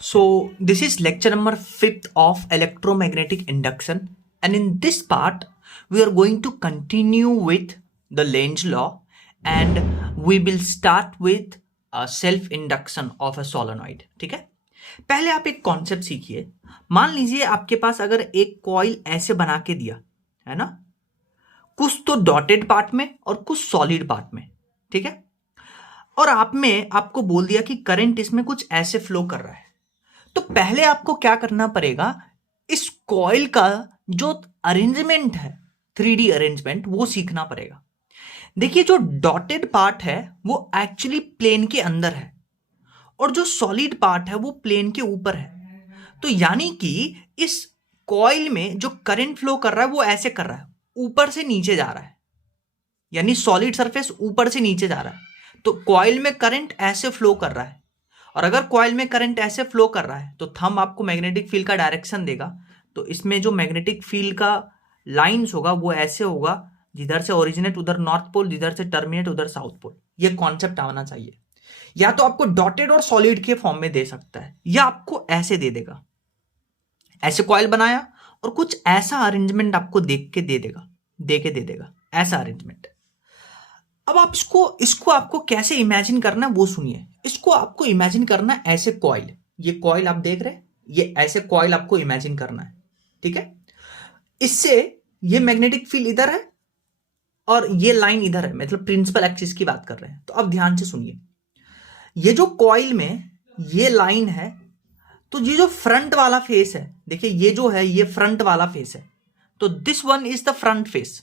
So, this is lecture number 5th of electromagnetic induction, and in this part, we are going to continue with the Lenz law and we will start with self induction of a solenoid. ठीक है, पहले आप एक concept सीखिए। मान लीजिए आपके पास अगर एक कॉइल ऐसे बना के दिया है ना, कुछ तो डॉटेड पार्ट में और कुछ सॉलिड पार्ट में, ठीक है, और आपको बोल दिया कि करंट इसमें कुछ ऐसे फ्लो कर रहा है। तो पहले आपको क्या करना पड़ेगा, इस कॉइल का जो अरेंजमेंट है 3D अरेंजमेंट वो सीखना पड़ेगा। देखिए, जो डॉटेड पार्ट है वो एक्चुअली प्लेन के अंदर है और जो सॉलिड पार्ट है वो प्लेन के ऊपर है। तो यानी कि इस कॉइल में जो करंट फ्लो कर रहा है वो ऐसे कर रहा है, ऊपर से नीचे जा रहा है, यानी सॉलिड सरफेस ऊपर से नीचे जा रहा है। तो कॉइल में करंट ऐसे फ्लो कर रहा है, और अगर कॉइल में करंट ऐसे फ्लो कर रहा है तो थंब आपको मैग्नेटिक फील्ड का डायरेक्शन देगा। तो इसमें जो मैग्नेटिक फील्ड का लाइंस होगा वो ऐसे होगा, जिधर से ओरिजिनेट उधर नॉर्थ पोल, जिधर से टर्मिनेट उधर साउथ पोल। ये कॉन्सेप्ट आना चाहिए। या तो आपको डॉटेड और सॉलिड के फॉर्म में दे सकता है, या आपको ऐसे दे देगा, ऐसे कॉइल बनाया और कुछ ऐसा अरेंजमेंट आपको देख के दे देगा, ऐसा अरेंजमेंट। अब आप इसको आपको कैसे इमेजिन करना है वो सुनिए। इसको आपको इमेजिन करना है ऐसे कॉइल, ये कॉइल आप देख रहे हैं, ये ऐसे कॉइल आपको इमेजिन करना है, ठीक है। इससे ये मैग्नेटिक फील्ड इधर है और ये लाइन इधर है, मतलब प्रिंसिपल एक्सिस की बात कर रहे हैं। तो अब ध्यान से सुनिए, ये जो कॉइल में ये लाइन है, तो ये जो फ्रंट वाला फेस है, देखिए ये जो है ये फ्रंट वाला फेस है, तो this one is the front face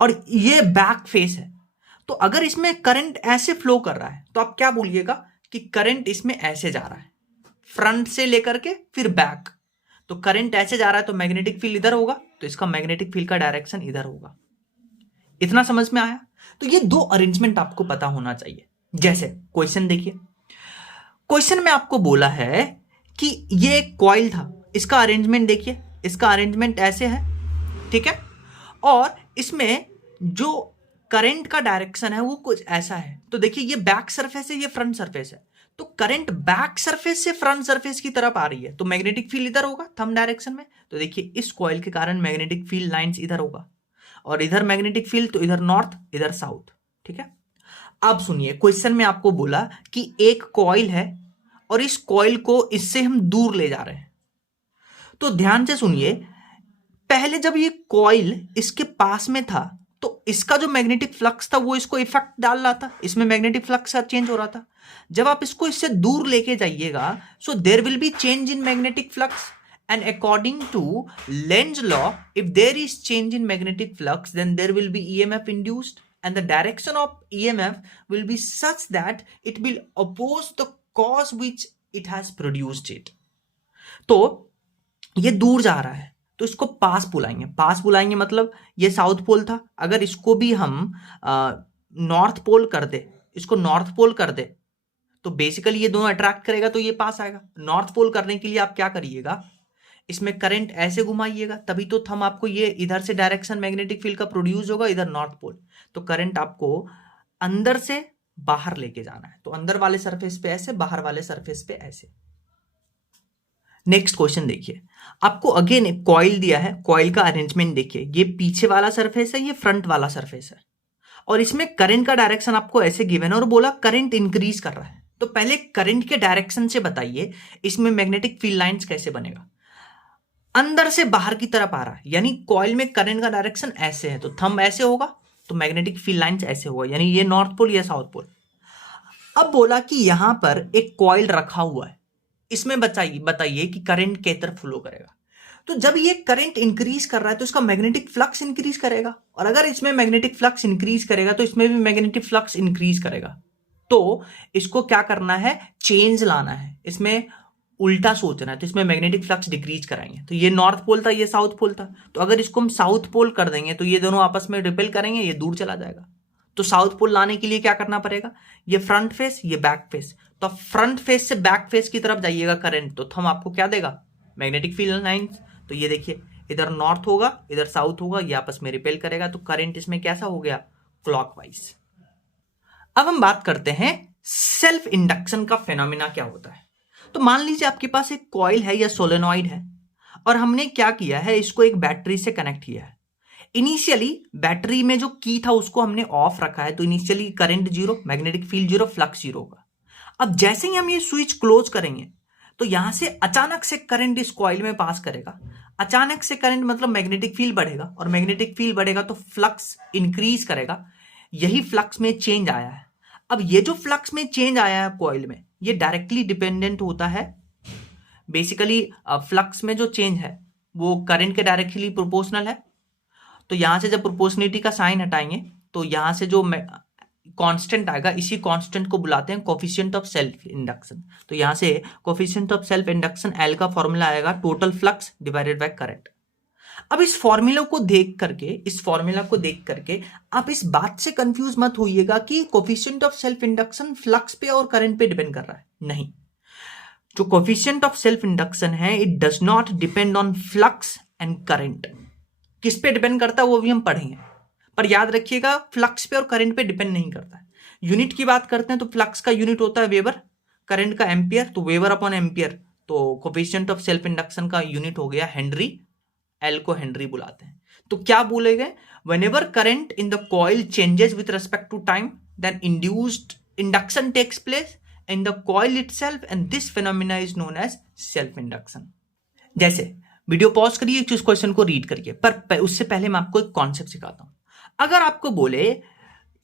और ये बैक फेस है। तो अगर इसमें करंट ऐसे फ्लो कर रहा है तो आप क्या बोलिएगा कि करंट इसमें ऐसे जा रहा है, फ्रंट से लेकर के फिर बैक। तो करंट ऐसे जा रहा है तो मैग्नेटिक फील्ड इधर होगा, तो इसका मैग्नेटिक फील्ड का डायरेक्शन इधर होगा। इतना समझ में आया? तो ये दो अरेंजमेंट आपको पता होना चाहिए। जैसे क्वेश्चन देखिए, क्वेश्चन में आपको बोला है कि ये एक कॉइल था, इसका अरेंजमेंट देखिए, इसका अरेंजमेंट ऐसे है, ठीक है, और इसमें जो करंट का डायरेक्शन है वो कुछ ऐसा है। तो देखिए ये बैक सरफेस है, ये फ्रंट सरफेस है, तो करंट बैक सरफेस से फ्रंट सरफेस की तरफ आ रही है, तो मैग्नेटिक फील्ड इधर होगा थंब डायरेक्शन में। तो देखिए इस कॉइल के कारण मैग्नेटिक फील्ड लाइंस इधर होगा, और इधर मैग्नेटिक फील्ड, तो इधर नॉर्थ इधर साउथ, ठीक है। अब सुनिए, क्वेश्चन में आपको बोला कि एक कॉइल है और इस कॉइल को इससे हम दूर ले जा रहे हैं। तो ध्यान से सुनिए, पहले जब ये कॉइल इसके पास में था तो इसका जो मैग्नेटिक फ्लक्स था वो इसको इफेक्ट डाल रहा था, इसमें मैग्नेटिक फ्लक्स चेंज हो रहा था। जब आप इसको इससे दूर लेके जाइएगा, so there will be change in magnetic flux, and according to Lenz law, if there is change in magnetic flux then there will be EMF induced, and the direction of EMF will be such that it will oppose the cause which it has produced it. तो ये दूर जा रहा है तो इसको पास बुलाएंगे, मतलब ये साउथ पोल था, अगर इसको भी हम नॉर्थ पोल कर दे, इसको नॉर्थ पोल कर दे, तो बेसिकली ये दोनों अट्रैक्ट करेगा तो ये पास आएगा। नॉर्थ पोल करने के लिए आप क्या करिएगा, इसमें करंट ऐसे घुमाइएगा, तभी तो थंब आपको ये इधर से डायरेक्शन मैग्नेटिक फील्ड का प्रोड्यूस होगा, इधर नॉर्थ पोल। तो करंट आपको अंदर से बाहर लेके जाना है, तो अंदर वाले सरफेस पे ऐसे, बाहर वाले सरफेस पे ऐसे। नेक्स्ट क्वेश्चन देखिए, आपको अगेन एक कॉइल दिया है, कॉइल का अरेंजमेंट देखिए, ये पीछे वाला सरफेस है, ये फ्रंट वाला सरफेस है, और इसमें करंट का डायरेक्शन आपको ऐसे गिवन है और बोला करंट इंक्रीज कर रहा है। तो पहले करंट के डायरेक्शन से बताइए इसमें मैग्नेटिक फील्ड लाइंस कैसे बनेगा। अंदर से बाहर की तरफ आ रहा है, यानी कॉइल में करंट का डायरेक्शन ऐसे है, तो थंब ऐसे होगा, तो मैग्नेटिक फील्ड लाइंस ऐसे होगा, यानी ये नॉर्थ पोल या साउथ पोल। अब बोला कि यहां पर एक कॉइल रखा हुआ है, इसमें बताइए कि करंट किस तरफ फ्लो करेगा। तो जब ये करंट इंक्रीज कर रहा है तो इसका मैग्नेटिक फ्लक्स इंक्रीज करेगा, और अगर इसमें मैग्नेटिक फ्लक्स इंक्रीज करेगा तो इसमें भी मैग्नेटिक फ्लक्स इंक्रीज करेगा। तो इसको क्या करना है, चेंज लाना है, इसमें उल्टा सोचना है, तो इसमें मैग्नेटिक फ्लक्स डिक्रीज कराएंगे। तो ये नॉर्थ पोल था, ये साउथ पोल था, तो अगर इसको हम साउथ पोल कर देंगे तो ये दोनों आपस में रिपेल करेंगे, ये दूर चला जाएगा। तो साउथ पोल लाने के लिए क्या करना पड़ेगा, ये फ्रंट फेस, ये बैक फेस, तो फ्रंट फेस से बैक फेस की तरफ जाइएगा करंट, तो थंब आपको क्या देगा, मैग्नेटिक फील्ड लाइंस। तो ये देखिए इधर नॉर्थ होगा, इधर साउथ होगा, ये आपस में रिपेल करेगा, तो करंट इसमें कैसा हो गया, क्लॉकवाइज। अब हम बात करते हैं सेल्फ इंडक्शन का फेनोमेना क्या होता है। तो मान लीजिए आपके पास एक कॉइल है या सोलेनॉइड है और हमने क्या किया है, इसको एक बैटरी से कनेक्ट किया है। इनिशियली बैटरी में जो की था उसको हमने ऑफ रखा है, तो initially current zero, magnetic field zero, flux zero होगा। अब जैसे ही हम ये स्विच क्लोज करेंगे तो यहां से अचानक से करंट इस कॉइल में पास करेगा। अचानक से करंट मतलब मैग्नेटिक फील्ड बढ़ेगा, और मैग्नेटिक फील्ड बढ़ेगा तो फ्लक्स इंक्रीज करेगा। यही फ्लक्स में चेंज आया है। अब ये जो फ्लक्स में चेंज आया है कॉइल में, ये डायरेक्टली डिपेंडेंट होता है, बेसिकली फ्लक्स में जो चेंज है वो करंट के डायरेक्टली प्रोपोर्शनल है। तो यहां से जब प्रोपोर्शनलिटी का साइन हटाएंगे तो यहां से जो कांस्टेंट आएगा, इसी कांस्टेंट को बुलाते हैं कोफिशिएंट ऑफ सेल्फ इंडक्शन। तो यहां से coefficient of self induction L का फॉर्मूला आएगा total flux divided by current. अब इस फॉर्मूला को देख करके आप इस बात से कंफ्यूज मत होइएगा कि coefficient of self induction flux पे और करंट पे डिपेंड कर रहा है। नहीं, जो कोफिशिएंट ऑफ सेल्फ इंडक्शन है it does not depend on flux and current. किस पे डिपेंड करता है वो भी हम पढ़ेंगे, पर याद रखिएगा फ्लक्स पे और करंट पे डिपेंड नहीं करता है। यूनिट की बात करते हैं तो फ्लक्स का यूनिट होता है वेबर, करंट का एम्पियर, तो वेबर अपॉन एम्पियर। तो कोफिशिएंट ऑफ सेल्फ इंडक्शन का यूनिट हो गया हेनरी, एल को हेनरी बुलाते हैं। तो क्या बोले गए, whenever current in the coil changes with respect to time then induced induction takes place in the coil itself and this phenomena is known as self induction. जैसे वीडियो पॉज करिए, इस क्वेश्चन को रीड करिए, पर उससे पहले मैं आपको एक कॉन्सेप्ट सिखाता हूं। अगर आपको बोले,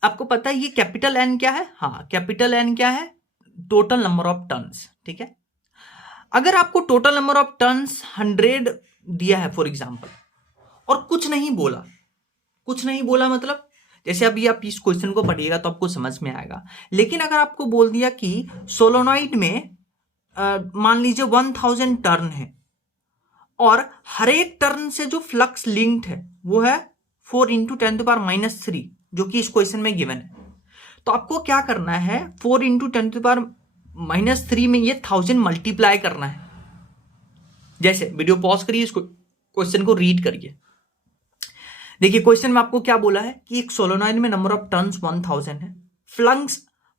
आपको पता है ये कैपिटल एन क्या है? हाँ, कैपिटल एन क्या है? टोटल नंबर ऑफ टर्न्स, ठीक है। अगर आपको टोटल नंबर ऑफ टर्न्स 100 दिया है फॉर एग्जांपल, और कुछ नहीं बोला मतलब जैसे अभी आप इस क्वेश्चन को पढ़िएगा तो आपको समझ में आएगा। लेकिन अगर आपको बोल दिया कि सोलोनॉइड में मान लीजिए 1000 टर्न है और हर एक टर्न से जो फ्लक्स लिंक्ड है वो है 4 × 10⁻³ जो कि इस क्वेश्चन में गिवन है। तो आपको क्या करना है, 4 × 10⁻³ में ये 1000 मल्टीप्लाई करना है। जैसे वीडियो पॉज करिए, इसको क्वेश्चन को रीड करिए। देखिए क्वेश्चन में आपको क्या बोला है कि एक सोलोनॉइड में नंबर ऑफ टर्न्स 1000 है,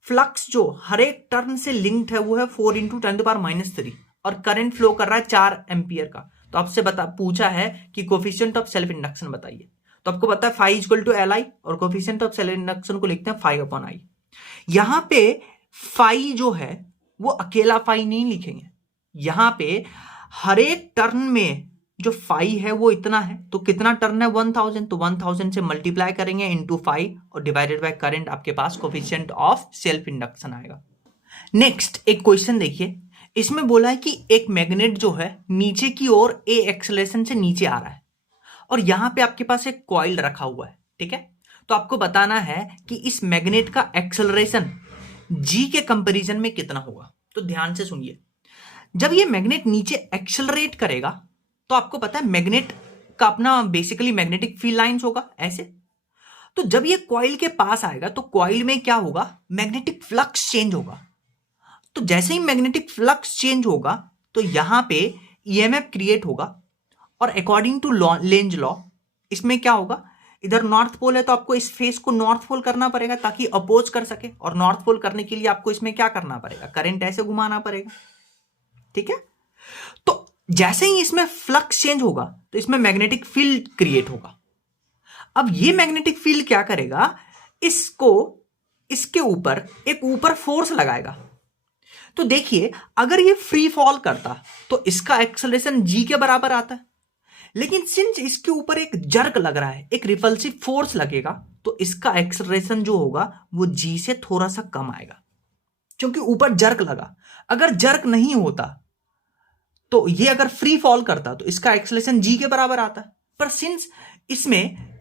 फ्लक्स जो हर एक टर्न से लिंक्ड है वो है 4 × 10⁻³ और करंट फ्लो कर रहा है 4 एम्पियर का। तो आपसे पूछा है कि कोफिशिएंट ऑफ सेल्फ इंडक्शन बताइए। तो आपको पता है φ = Li और कोफिशिएंट ऑफ सेल्फ इंडक्शन को लिखते हैं φ/I। यहां पे φ जो है वो अकेला φ नहीं लिखेंगे, यहां पे हर एक टर्न में जो φ है वो इतना है। तो कितना टर्न है 1000, तो 1000 से मल्टीप्लाई करेंगे इंटू φ और डिवाइडेड बाय करंट, आपके पास कोफिशिएंट ऑफ सेल्फ इंडक्शन आएगा। नेक्स्ट एक क्वेश्चन देखिए, इसमें बोला है कि एक मैग्नेट जो है नीचे की ओर ए एक्सेलरेशन से नीचे आ रहा है और यहां पे आपके पास एक कॉइल रखा हुआ है, ठीक है। तो आपको बताना है कि इस मैग्नेट का एक्सेलरेशन जी के कंपैरिजन में कितना होगा। तो ध्यान से सुनिए, जब ये मैग्नेट नीचे एक्सेलरेट करेगा तो आपको पता है मैग्नेट का अपना बेसिकली मैग्नेटिक फील्ड लाइंस होगा ऐसे। तो जब ये कॉइल के पास आएगा तो कॉइल में क्या होगा, मैग्नेटिक फ्लक्स चेंज होगा। तो जैसे ही मैग्नेटिक फ्लक्स चेंज होगा तो यहां पे ईएमएफ क्रिएट होगा और अकॉर्डिंग टू लेंज लॉ इसमें क्या होगा, इधर नॉर्थ पोल है तो आपको इस फेस को नॉर्थ पोल करना पड़ेगा ताकि अपोज कर सके, और नॉर्थ पोल करने के लिए आपको इसमें क्या करना पड़ेगा, करंट ऐसे घुमाना पड़ेगा, ठीक है। तो जैसे ही इसमें फ्लक्स चेंज होगा तो इसमें मैग्नेटिक फील्ड क्रिएट होगा। अब ये मैग्नेटिक फील्ड क्या करेगा, इसके ऊपर एक फोर्स लगाएगा। तो देखिए अगर ये फ्री फॉल करता तो इसका एक्सेलरेशन जी के बराबर आता है, लेकिन सिंस इसके ऊपर एक जर्क लग रहा है, एक रिपल्सिव फोर्स लगेगा, तो इसका एक्सेलरेशन जो होगा वो जी से थोड़ा सा कम आएगा, क्योंकि ऊपर जर्क लगा। अगर जर्क नहीं होता तो ये अगर फ्री फॉल करता तो इसका एक्सेलरेशन जी के बराबर आता है। पर सिंस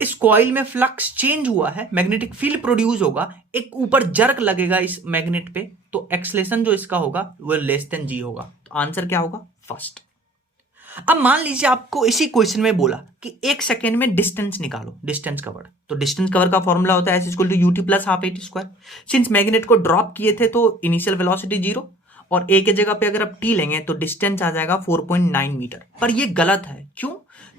इस कॉइल में फ्लक्स चेंज हुआ है, मैग्नेटिक फील्ड प्रोड्यूस होगा, एक ऊपर जर्क लगेगा इस मैग्नेट पे, तो एक्सेलरेशन जो इसका होगा वो लेस देन जी होगा। तो आंसर क्या होगा, फर्स्ट। अब मान लीजिए आपको इसी क्वेश्चन में बोला कि 1 सेकेंड में डिस्टेंस निकालो, डिस्टेंस कवर्ड। तो डिस्टेंस कवर का फॉर्मूला होता है S = UT + ½ AT²। Since magnet को ड्रॉप किए थे तो इनिशियल वेलोसिटी 0 और ए के जगह पे अगर आप टी लेंगे तो डिस्टेंस आ जाएगा 4.9 मीटर। पर ये गलत है, क्यों?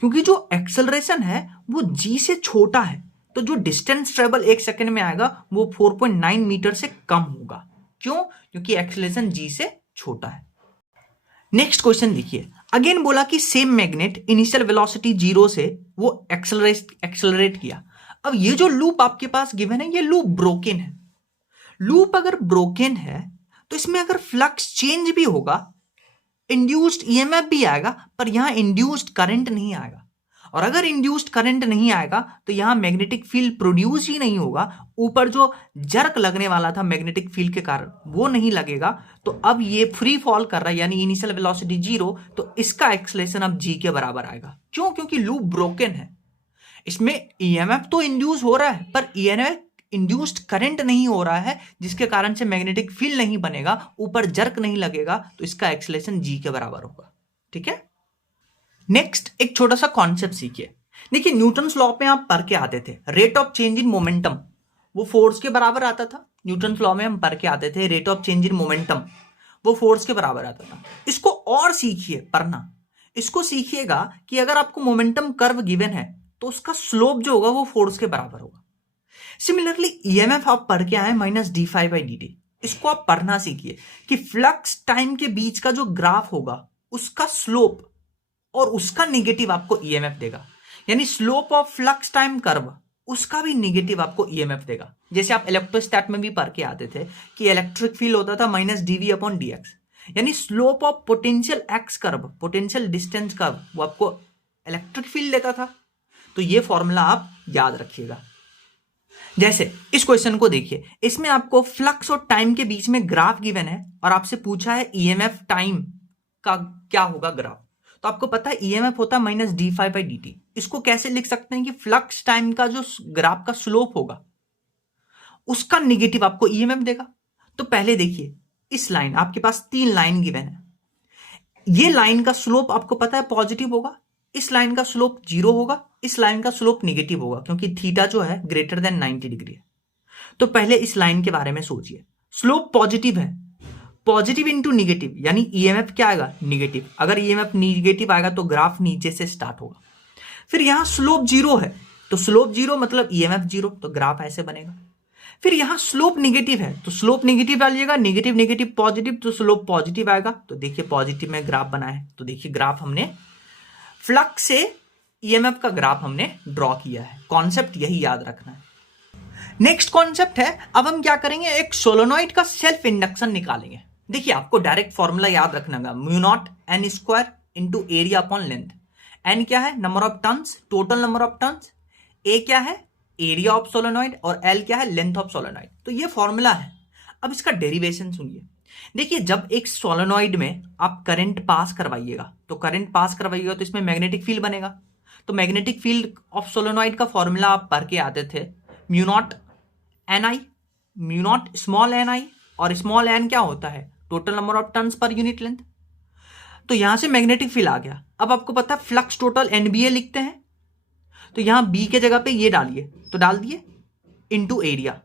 क्योंकि जो एक्सेलरेशन है वो जी से छोटा है, तो जो डिस्टेंस ट्रेवल 1 सेकेंड में आएगा वो 4.9 मीटर से कम होगा। क्यों? क्योंकि एक्सेलरेशन जी से छोटा है। नेक्स्ट क्वेश्चन देखिए, अगेन बोला कि सेम मैग्नेट इनिशियल वेलोसिटी 0 से वो एक्सेलरेट किया। अब ये जो लूप आपके पास गिवन है, ये लूप ब्रोकन है। लूप अगर ब्रोकन है तो इसमें अगर फ्लक्स चेंज भी होगा, इंड्यूस्ड ईएमएफ भी आएगा, पर यहां इंड्यूस्ड करंट नहीं आएगा। और अगर इंड्यूस्ड करंट नहीं आएगा तो यहां मैग्नेटिक फील्ड प्रोड्यूस ही नहीं होगा। ऊपर जो जर्क लगने वाला था मैग्नेटिक फील्ड के कारण वो नहीं लगेगा। तो अब ये फ्री फॉल कर रहा है, यानी इनिशियल वेलोसिटी 0, तो इसका एक्सेलरेशन अब जी के बराबर आएगा। क्यों? क्योंकि लूप ब्रोकन है। इसमें ईएमएफ तो इंड्यूस हो रहा है, पर ईएमएफ इंड्यूस्ड करंट नहीं हो रहा है, जिसके कारण से मैग्नेटिक फील्ड नहीं बनेगा, ऊपर जर्क नहीं लगेगा, तो इसका एक्सेलरेशन जी के बराबर होगा। ठीक है। नेक्स्ट एक छोटा सा कॉन्सेप्ट सीखिए। देखिए, न्यूटन्स लॉ पे आप पढ़ के आते थे, rate of change in momentum वो फोर्स के बराबर आता था। न्यूटन्स लॉ में हम पढ़ के आते थे, rate of change in momentum वो फोर्स के बराबर आता था। इसको और सीखिए पढ़ना। इसको सीखिएगा कि अगर आपको मोमेंटम कर्व गिवन है तो उसका स्लोप जो होगा वो फोर्स के बराबर होगा। सिमिलरली ईएमएफ आप पढ़ के आए -d∅dt। इसको आप पढ़ना सीखिए कि फ्लक्स टाइम के बीच का जो ग्राफ होगा उसका स्लोप और उसका निगेटिव आपको ईएमएफ देगा। यानी slope of flux time curve उसका भी निगेटिव आपको ईएमएफ देगा। जैसे आप इलेक्ट्रोस्टैट में भी पढ़ के आते थे कि इलेक्ट्रिक फील्ड होता था -dv/dx, यानी slope of potential x curve, potential distance curve, वो आपको इलेक्ट्रिक फील्ड देता था। तो ये फॉर्मूला आप याद रखिएगा। जैसे इस क्वेश्चन को देखिए, इसमें आपको फ्लक्स और टाइम के बीच में ग्राफ गिवन है और आपसे पूछा है ईएमएफ टाइम का क्या होगा ग्राफ। तो आपको पता है ईएमएफ होता है -d∅dt। इसको कैसे लिख सकते हैं कि फ्लक्स टाइम का जो ग्राफ का स्लोप होगा उसका निगेटिव आपको ईएमएफ देगा। तो पहले देखिए, इस लाइन आपके पास 3 लाइन गिवन है। ये लाइन का स्लोप आपको पता है पॉजिटिव होगा, इस लाइन का स्लोप 0 होगा, इस लाइन का स्लोप निगेटिव होगा, क्योंकि थीटा जो है ग्रेटर देन 90 डिग्री है। तो पहले इस लाइन के बारे में सोचिए। स्लोप पॉजिटिव है, पॉजिटिव इंटू निगेटिव, यानी ईएमएफ क्या आएगा? निगेटिव। अगर ईएमएफ निगेटिव आएगा तो ग्राफ नीचे से स्टार्ट होगा। फिर यहां स्लोप 0 है, तो स्लोप 0 मतलब ईएमएफ 0, तो ग्राफ ऐसे बनेगा। फिर यहां स्लोप निगेटिव है तो स्लोप निगेटिव डालिएगा, निगेटिव निगेटिव पॉजिटिव, तो स्लोप पॉजिटिव आएगा। तो देखिए पॉजिटिव में ग्राफ बना है, तो देखिए ग्राफ हमने फ्लक्स से ईएमएफ का ग्राफ हमने ड्रॉ किया है। कॉन्सेप्ट यही याद रखना है। नेक्स्ट कॉन्सेप्ट है, अब हम क्या करेंगे, एक सोलेनॉइड का सेल्फ इंडक्शन निकालेंगे। देखिए आपको डायरेक्ट फॉर्मूला याद रखना होगा, μ0n² into area upon length. N क्या है? Number of turns, total number of turns. A क्या है? Area of solenoid. और एल क्या है? Length of solenoid. तो ये फॉर्मूला है। अब इसका डेरिवेशन सुनिए। देखिए, जब एक सोलेनॉइड में आप करंट पास करवाइएगा तो इसमें मैग्नेटिक फील्ड बनेगा। तो मैग्नेटिक फील्ड ऑफ सोलेनॉइड का फॉर्मूला आप पढ़ के आते थे, μ0 स्मॉल ni, और स्मॉल n क्या होता है? Total number of turns per unit length. तो यहां से मैग्नेटिक फील्ड आ गया। अब आपको पता है फ्लक्स टोटल NBA लिखते हैं, तो यहां B के जगह पे ये डालिए, तो डाल दिए, इनटू एरिया।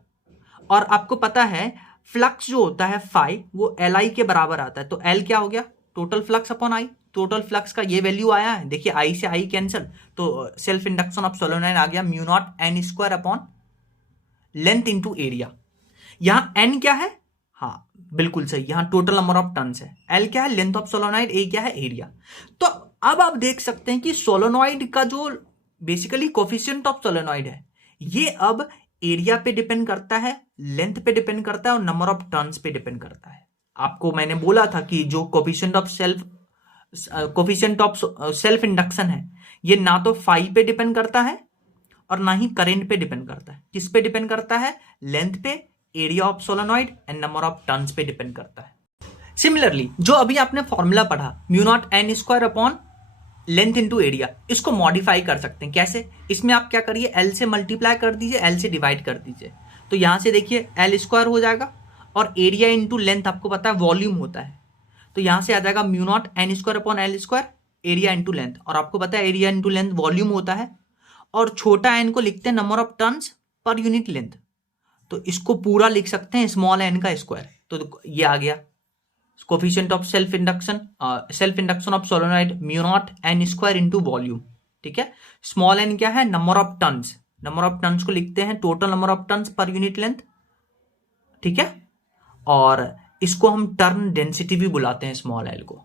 और आपको पता है फ्लक्स जो होता है फाई वो LI के बराबर आता है, तो L क्या हो गया? Total flux upon I। Total flux का ये वैल्यू आया है, देखिए I से I कैंसिल, तो सेल्फ इंडक्शन ऑफ सोलेनॉइड आ गया μ0n² upon length into area. यहां n क्या है? हाँ बिल्कुल सही, यहां टोटल नंबर ऑफ टर्न्स है। L क्या है? Length of solenoid. A क्या है? एरिया। तो अब आप देख सकते हैं कि सोलेनॉइड का जो बेसिकली कोफिशिएंट ऑफ सोलेनॉइड है, ये अब एरिया पे डिपेंड करता है, लेंथ पे डिपेंड करता है और नंबर ऑफ टर्न्स पे डिपेंड करता है। आपको मैंने बोला था कि जो कोफिशिएंट ऑफ सेल्फ इंडक्शन है, ये ना तो फाई पे डिपेंड करता है और ना ही करंट पे डिपेंड करता है। किस पे डिपेंड करता है? लेंथ पे, area of solenoid and number of turns पे डिपेंड करता है। सिमिलरली जो अभी आपने फॉर्मूला पढ़ा μ0n² upon length into area, इसको मॉडिफाई कर सकते हैं। कैसे? इसमें आप क्या करिए, L से मल्टीप्लाई कर दीजिए, L से डिवाइड कर दीजिए, तो यहां से देखिए L² हो जाएगा, और एरिया इंटू लेंथ आपको पता है वॉल्यूम होता है, तो यहां से आ जाएगा μ0n² upon L², area into length. और आपको पता है एरिया इंटू लेंथ वॉल्यूम होता है, और छोटा n को लिखते हैं number of turns per unit length, तो इसको पूरा लिख सकते हैं स्मॉल n का स्क्वायर। तो ये आ गया coefficient of self induction of solenoid μ0n² into volume. ठीक है, स्मॉल n क्या है? नंबर ऑफ टर्न्स को लिखते हैं total number of turns per unit length. ठीक है, और इसको हम टर्न डेंसिटी भी बुलाते हैं स्मॉल l को।